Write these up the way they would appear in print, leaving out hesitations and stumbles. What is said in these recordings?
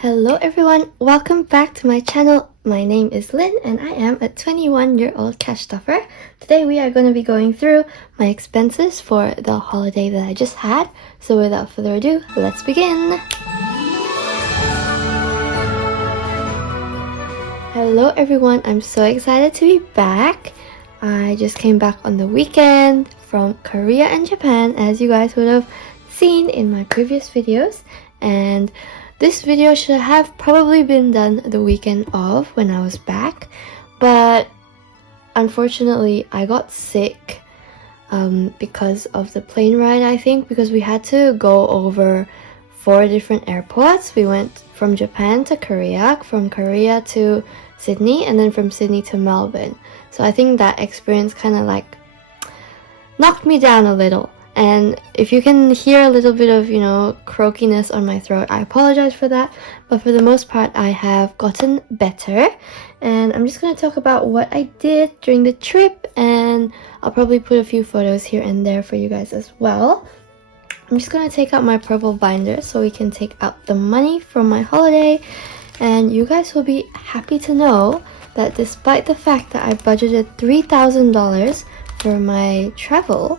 Hello everyone, welcome back to my channel. My name is Lynn and I am a 21-year-old cash stuffer. Today we are going to be going through my expenses for the holiday that I just had. So without further ado, let's begin. Hello everyone, I'm so excited to be back. I just came back on the weekend from Korea and Japan, as you guys would have seen in my previous videos. And this video should have probably been done the weekend of when I was back, but unfortunately I got sick because of the plane ride, I think, because we had to go over 4 different airports. We went from Japan to Korea, from Korea to Sydney, and then from Sydney to Melbourne. So I think that experience kind of like knocked me down a little. And if you can hear a little bit of, croakiness on my throat, I apologize for that. But for the most part, I have gotten better. And I'm just going to talk about what I did during the trip. And I'll probably put a few photos here and there for you guys as well. I'm just going to take out my purple binder so we can take out the money from my holiday. And you guys will be happy to know that despite the fact that I budgeted $3,000 for my travel,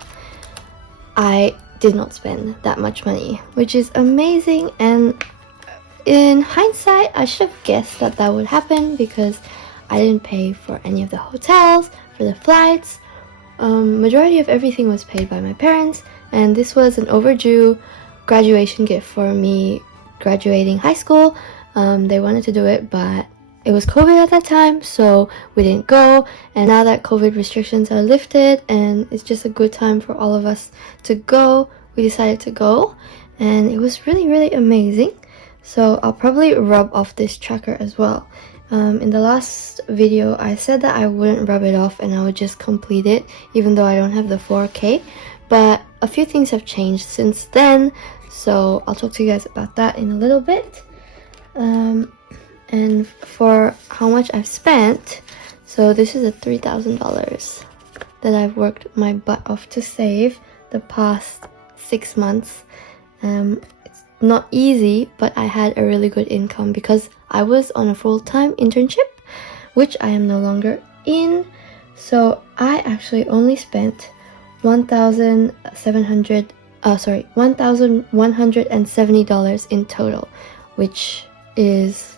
I did not spend that much money, which is amazing. And in hindsight, I should have guessed that that would happen because I didn't pay for any of the hotels, for the flights. Majority of everything was paid by my parents, and this was an overdue graduation gift for me graduating high school. They wanted to do it, but it was COVID at that time, so we didn't go. And now that COVID restrictions are lifted and it's just a good time for all of us to go, we decided to go, and it was really amazing. So I'll probably rub off this tracker as well. In the last video I said that I wouldn't rub it off and I would just complete it, even though I don't have the 4K, but a few things have changed since then, so I'll talk to you guys about that in a little bit. And for how much I've spent, so this is a $3,000 that I've worked my butt off to save the past 6 months. It's not easy, but I had a really good income because I was on a full-time internship, which I am no longer in. So I actually only spent $1,170 in total, which is,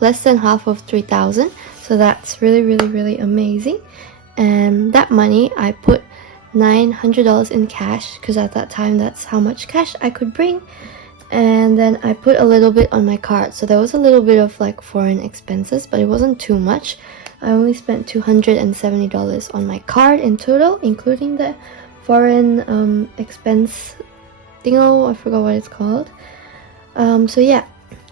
less than half of 3,000. So that's really amazing. And that money I put $900 in cash because at that time that's how much cash I could bring. And then I put a little bit on my card, so there was a little bit of like foreign expenses, but it wasn't too much. I only spent $270 on my card in total, including the foreign expense thingo, I forgot what it's called. So yeah.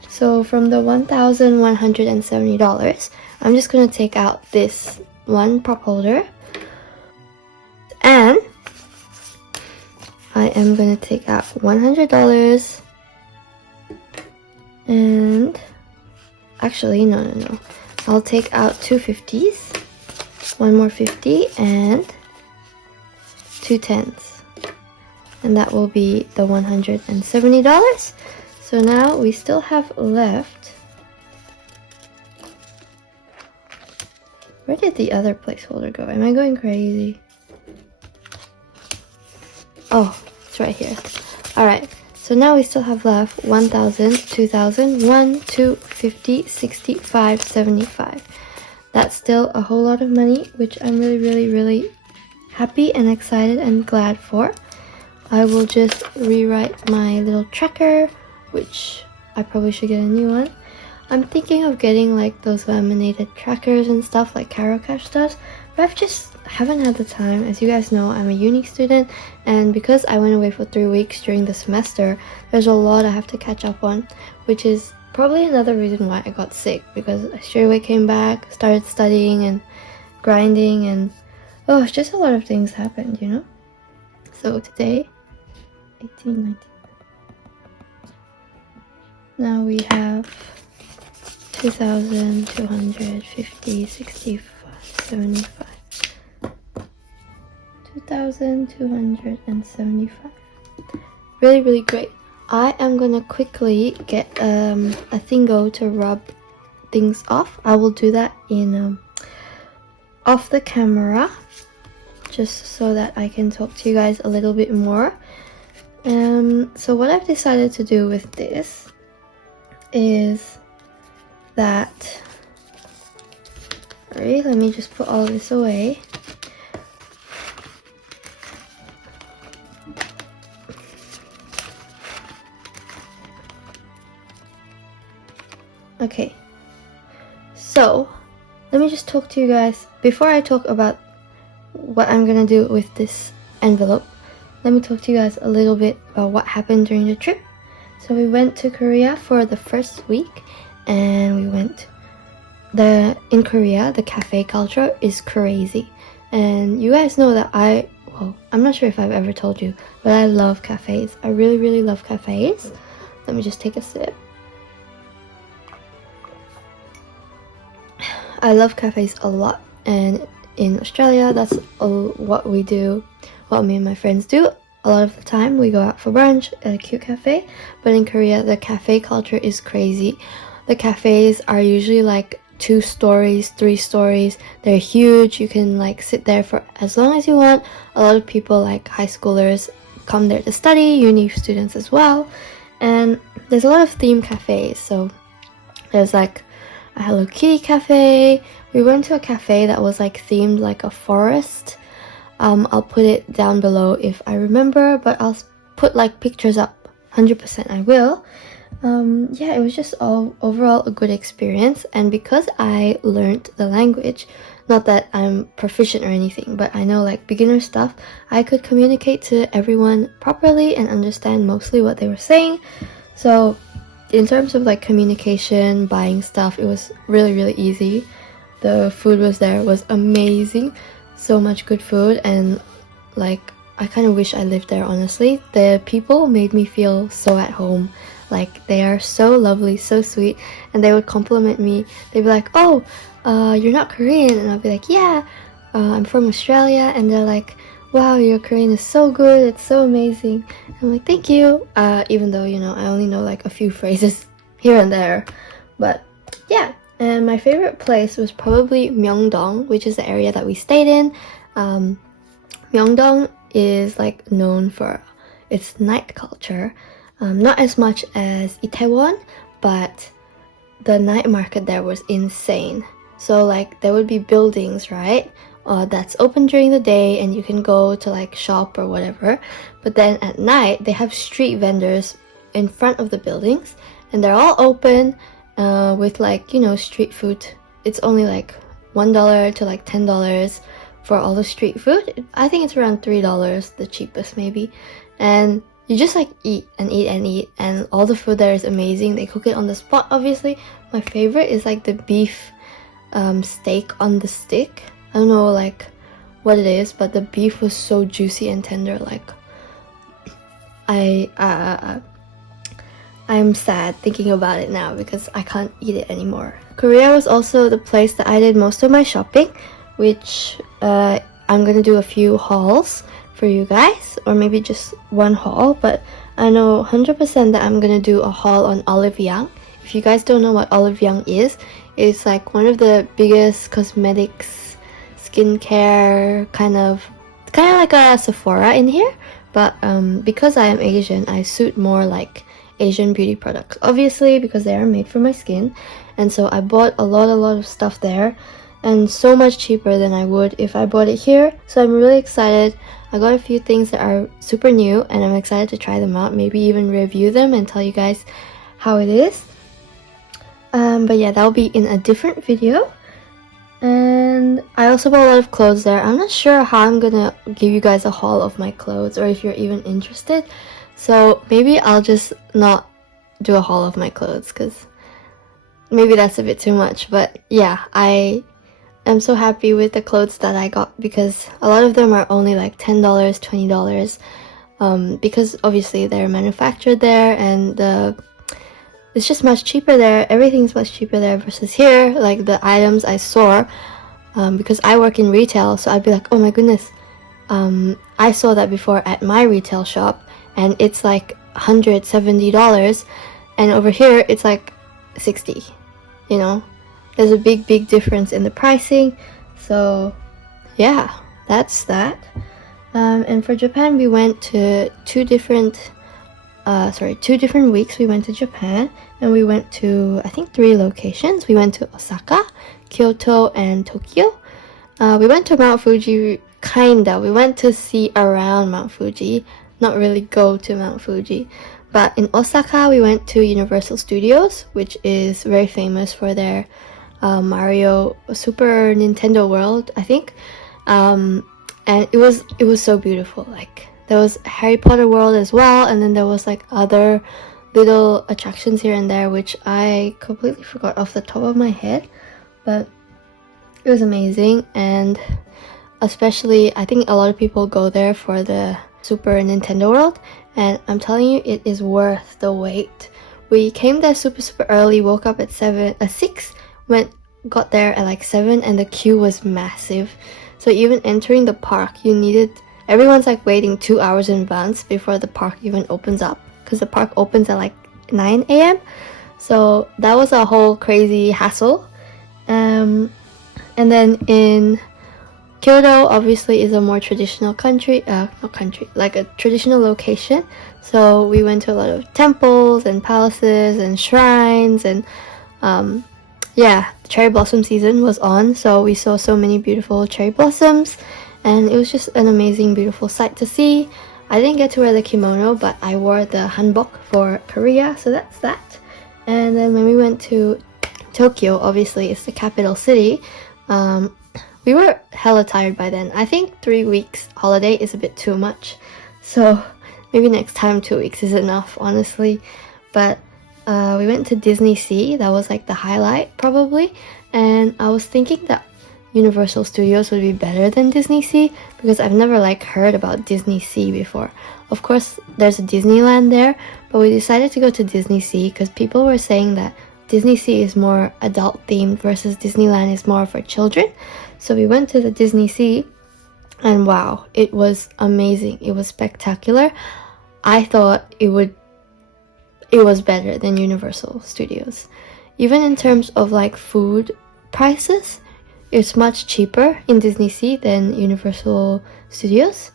So from the $1,170, I'm just going to take out this one prop holder. And I am going to take out $100. And actually, no. I'll take out 2 50s, one more 50, and 2 10s. And that will be the $170. So now we still have left. Where did the other placeholder go? Am I going crazy? Oh, it's right here. Alright, so now we still have left 1,000, 2,000, 1, 2, 50, 65, 75. That's still a whole lot of money, which I'm really happy and excited and glad for. I will just rewrite my little tracker, which I probably should get a new one. I'm thinking of getting like those laminated trackers and stuff like Caro Cash does, but I just haven't had the time. As you guys know, I'm a uni student, and because I went away for 3 weeks during the semester, there's a lot I have to catch up on, which is probably another reason why I got sick, because I straight away came back, started studying and grinding, and just a lot of things happened, So today, 18, 19. Now we have 2,250, 65, 75. 2,275. Really great. I am gonna quickly get a thingo to rub things off. I will do that in off the camera, just so that I can talk to you guys a little bit more. So what I've decided to do with this is that, alright, let me just put all this away. Okay, so let me just talk to you guys before I talk about what I'm gonna do with this envelope. Let me talk to you guys a little bit about what happened during the trip. So we went to Korea for the first week, and we went in Korea, the cafe culture is crazy. And you guys know that I'm not sure if I've ever told you, but I love cafes. I really, really love cafes. Let me just take a sip. I love cafes a lot, and in Australia, that's what we do, what me and my friends do. A lot of the time, we go out for brunch at a cute cafe, but in Korea, the cafe culture is crazy. The cafes are usually like 2 stories, 3 stories. They're huge. You can like sit there for as long as you want. A lot of people, like high schoolers, come there to study, uni students as well. And there's a lot of theme cafes. So there's like a Hello Kitty cafe. We went to a cafe that was like themed like a forest. I'll put it down below if I remember, but I'll put like pictures up. 100% I will. Yeah, it was just overall a good experience, and because I learned the language, not that I'm proficient or anything, but I know like beginner stuff, I could communicate to everyone properly and understand mostly what they were saying. So in terms of like communication, buying stuff, it was really, really easy. The food was amazing. So much good food, and like I kind of wish I lived there, honestly. The people made me feel so at home. Like they are so lovely, so sweet, and they would compliment me. They'd be like, "Oh, you're not Korean," and I'll be like, "Yeah, I'm from Australia," and they're like, "Wow, your Korean is so good, it's so amazing." I'm like, "Thank you," even though, you know, I only know like a few phrases here and there. But yeah, and my favorite place was probably Myeongdong, which is the area that we stayed in. Myeongdong is like known for its night culture. Not as much as Itaewon, but the night market there was insane. So like there would be buildings, right? That's open during the day and you can go to like shop or whatever. But then at night they have street vendors in front of the buildings, and they're all open with like, you know, street food. It's only like $1 to like $10 for all the street food. I think it's around $3, the cheapest maybe. And you just like eat and eat and eat, and all the food there is amazing. They cook it on the spot, obviously. My favorite is like the beef steak on the stick. I don't know like what it is, but the beef was so juicy and tender. Like I'm sad thinking about it now because I can't eat it anymore. Korea was also the place that I did most of my shopping, which I'm gonna do a few hauls for you guys, or maybe just one haul, but I know 100% that I'm gonna do a haul on Olive Young. If you guys don't know what Olive Young is, it's like one of the biggest cosmetics, skincare kind of like a Sephora in here, but because I am Asian, I suit more like Asian beauty products, obviously, because they are made for my skin. And so I bought a lot of stuff there, and so much cheaper than I would if I bought it here. So I'm really excited. I got a few things that are super new, and I'm excited to try them out, maybe even review them and tell you guys how it is. But yeah, that'll be in a different video. And I also bought a lot of clothes there. I'm not sure how I'm gonna give you guys a haul of my clothes, or if you're even interested. So maybe I'll just not do a haul of my clothes, because maybe that's a bit too much. But yeah, I'm so happy with the clothes that I got, because a lot of them are only like $10, $20, because obviously they're manufactured there, and it's just much cheaper there. Everything's much cheaper there versus here. Like the items I saw, because I work in retail, so I'd be like, oh my goodness, I saw that before at my retail shop, and it's like $170, and over here it's like 60. You know, there's a big difference in the pricing. So yeah, that's that. And for Japan, we went to two different weeks. We went to Japan, and we went to, I think, 3 locations. We went to Osaka, Kyoto, and Tokyo. We went to Mount Fuji, kinda. We went to see around Mount Fuji, not really go to Mount Fuji. But in Osaka, we went to Universal Studios, which is very famous for their Mario Super Nintendo World, I think. And it was so beautiful. Like, there was Harry Potter World as well, and then there was like other little attractions here and there, which I completely forgot off the top of my head. But it was amazing, and especially I think a lot of people go there for the Super Nintendo World, and I'm telling you, it is worth the wait. We came there super early, woke up at 6, got there at like 7, and the queue was massive. So even entering the park, everyone's like waiting 2 hours in advance before the park even opens up, because the park opens at like 9 a.m. So that was a whole crazy hassle. And then in Kyoto, obviously, is a more traditional like a traditional location. So we went to a lot of temples and palaces and shrines, and yeah, cherry blossom season was on, so we saw so many beautiful cherry blossoms, and it was just an amazing, beautiful sight to see. I didn't get to wear the kimono, but I wore the hanbok for Korea, so that's that. And then when we went to Tokyo, obviously it's the capital city, we were hella tired by then. I think 3 weeks holiday is a bit too much, so maybe next time 2 weeks is enough, honestly. But we went to Disney Sea. That was like the highlight, probably. And I was thinking that Universal Studios would be better than Disney Sea, because I've never like heard about Disney Sea before. Of course, there's a Disneyland there, but we decided to go to Disney Sea because people were saying that Disney Sea is more adult themed versus Disneyland is more for children. So we went to the Disney Sea, and wow, it was amazing. It was spectacular. I thought it was better than Universal Studios. Even in terms of like food prices, it's much cheaper in Disney Sea than Universal Studios.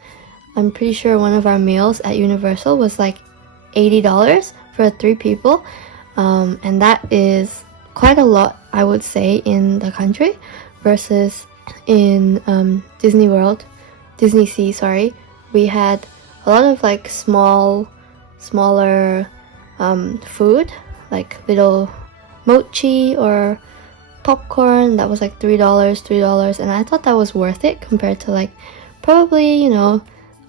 I'm pretty sure one of our meals at Universal was like $80 for 3 people. And that is quite a lot, I would say, in the country, versus in Disney Sea, we had a lot of like smaller food, like little mochi or popcorn that was like $3, and I thought that was worth it compared to like probably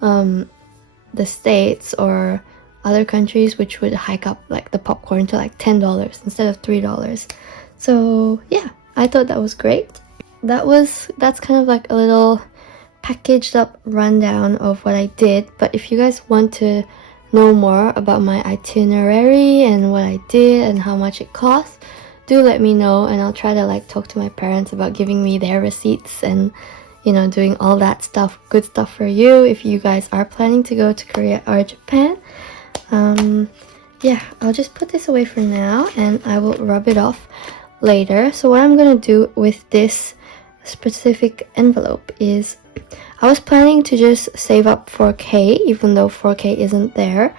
the States or other countries, which would hike up like the popcorn to like $10 instead of $3. So yeah, I thought that was great. That's kind of like a little packaged up rundown of what I did. But if you guys want to know more about my itinerary and what I did and how much it cost, do let me know, and I'll try to like talk to my parents about giving me their receipts and doing all that stuff, good stuff for you if you guys are planning to go to Korea or Japan. Yeah, I'll just put this away for now and I will rub it off later. So what I'm gonna do with this specific envelope is, I was planning to just save up 4K, even though 4K isn't there,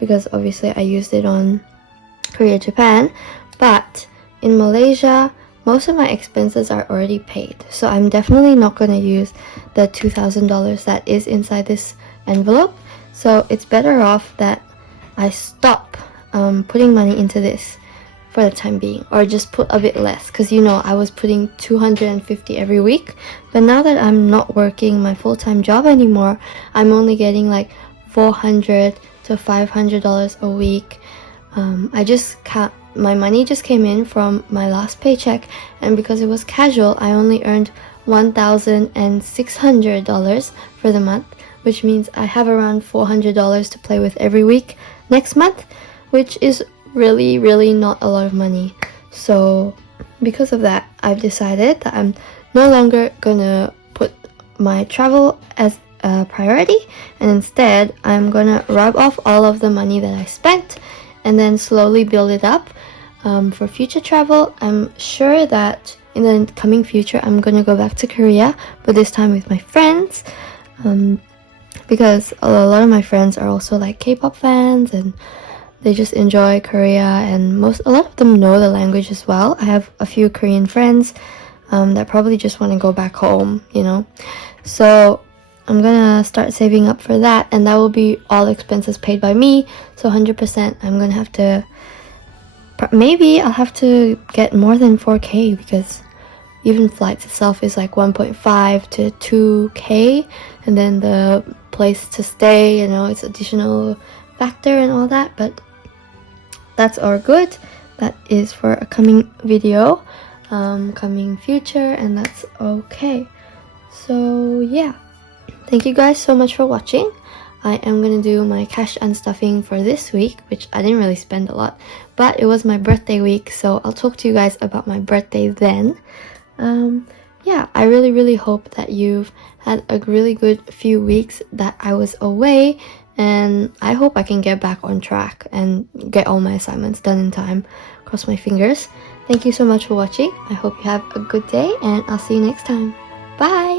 because obviously I used it on Korea, Japan. But in Malaysia, most of my expenses are already paid, so I'm definitely not going to use the $2,000 that is inside this envelope. So it's better off that I stop putting money into this for the time being, or just put a bit less, because I was putting $250 every week, but now that I'm not working my full-time job anymore, I'm only getting like $400 to $500 a week. My money just came in from my last paycheck, and because it was casual, I only earned $1,600 for the month, which means I have around $400 to play with every week next month, which is really, really not a lot of money. So because of that, I've decided that I'm no longer gonna put my travel a priority, and instead I'm gonna rub off all of the money that I spent and then slowly build it up. For future travel, I'm sure that in the coming future I'm gonna go back to Korea, but this time with my friends, because a lot of my friends are also like K-pop fans, and they just enjoy Korea, and a lot of them know the language as well. I have a few Korean friends that probably just want to go back home, you know. So I'm gonna start saving up for that, and that will be all expenses paid by me. So 100% I'm gonna have to, maybe I'll have to get more than 4K, because even flights itself is like 1.5 to 2K, and then the place to stay, you know, it's additional factor and all that. But that's all good. That is for a coming video, coming future, and that's okay. So yeah, thank you guys so much for watching. I am gonna do my cash unstuffing for this week, which I didn't really spend a lot, but it was my birthday week, so I'll talk to you guys about my birthday then. Yeah, I really hope that you've had a really good few weeks that I was away, and I hope I can get back on track and get all my assignments done in time. Cross my fingers. Thank you so much for watching. I hope you have a good day, and I'll see you next time. Bye!